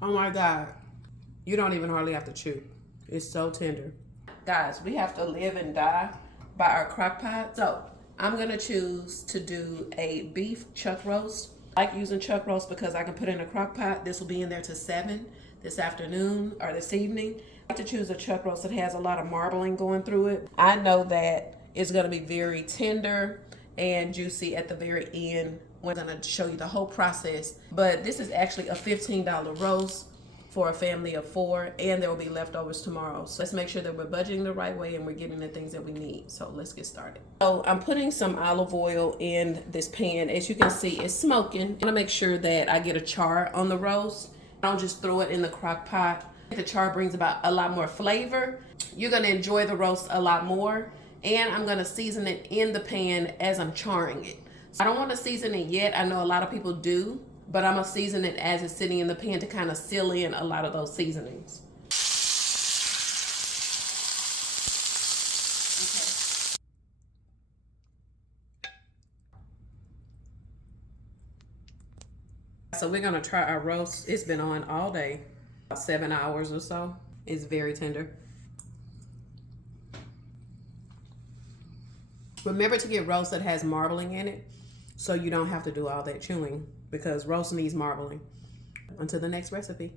Oh my God. You don't even hardly have to chew. It's so tender. Guys, we have to live and die by our crock pot. So I'm gonna choose to do a beef chuck roast. I like using chuck roast because I can put it in a crock pot. This will be in there till 7 this afternoon or this evening. I like to choose a chuck roast that has a lot of marbling going through it. I know that it's gonna be very tender and juicy at the very end. We're gonna show you the whole process. But this is actually a $15 roast for a family of 4, and there will be leftovers tomorrow. So let's make sure that we're budgeting the right way and we're getting the things that we need. So let's get started. So I'm putting some olive oil in this pan. As you can see, it's smoking. I'm gonna make sure that I get a char on the roast. I don't just throw it in the crock pot. The char brings about a lot more flavor. You're gonna enjoy the roast a lot more. And I'm gonna season it in the pan as I'm charring it. So I don't wanna season it yet. I know a lot of people do, but I'm gonna season it as it's sitting in the pan to kind of seal in a lot of those seasonings. Okay. So we're gonna try our roast. It's been on all day, about 7 hours or so. It's very tender. Remember to get roast that has marbling in it so you don't have to do all that chewing because roast needs marbling. Until the next recipe.